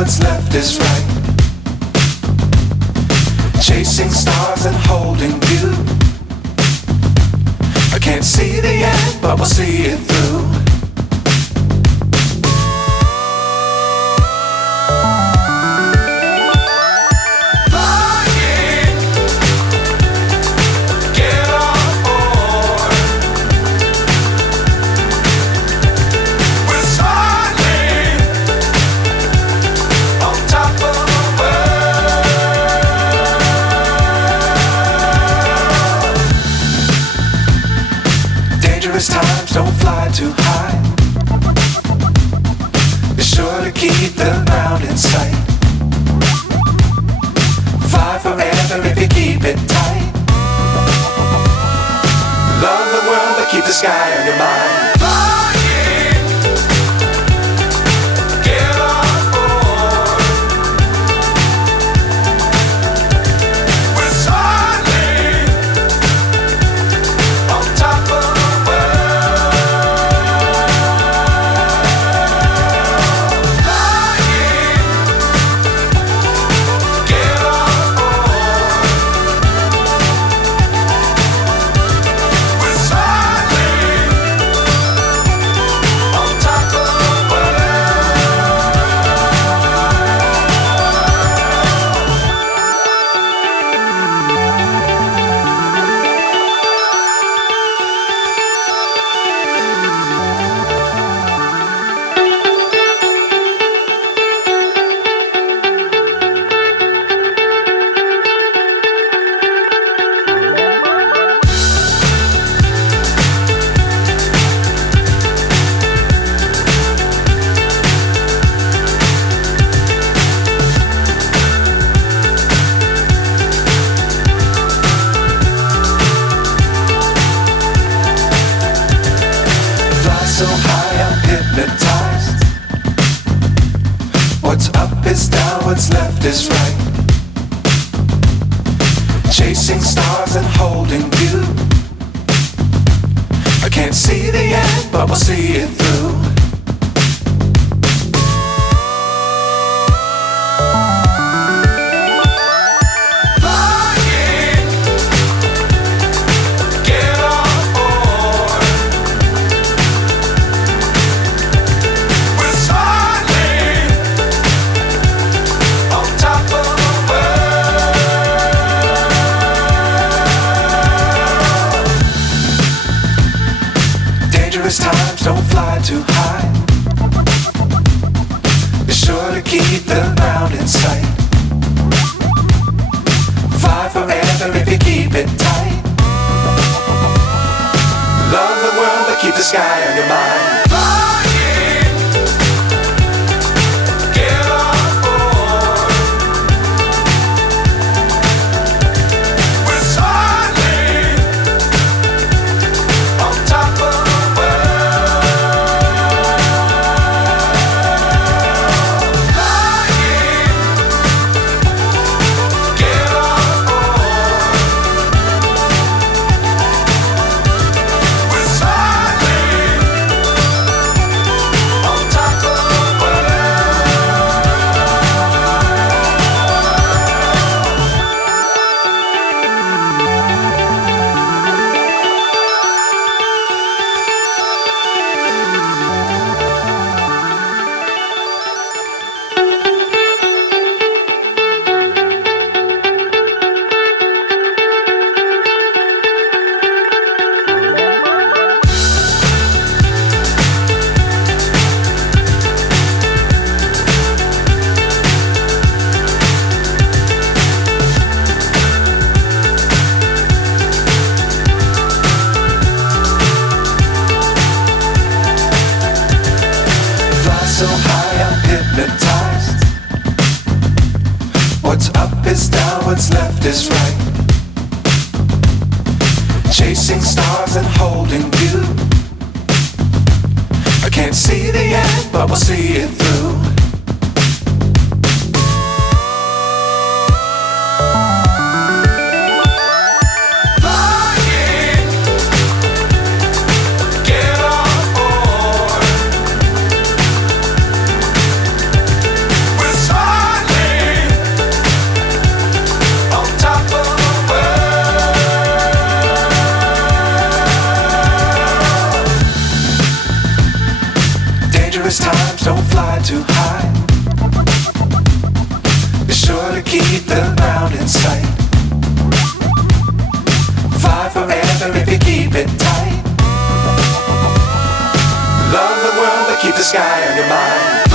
what's left is right. Chasing stars and holding you. I can't see the end, but we'll see it through. Times don't fly too high. Be sure to keep the ground in sight. Fly forever if you keep it tight. Love the world but keep the sky on your mind. So high I'm hypnotized. What's up is down, what's left is right. Chasing stars and holding you. I can't see the end, but we'll see it through. Times don't fly too high. Be sure to keep the ground in sight. Fly forever if you keep it tight. Love the world but keep the sky on your mind. So high I'm hypnotized. What's up is down, what's left is right. Chasing stars and holding you. I can't see the end, but we'll see it through. We're dangerous times, don't fly too high. Be sure to keep the ground in sight. Fly forever if you keep it tight. Love the world, but keep the sky on your mind.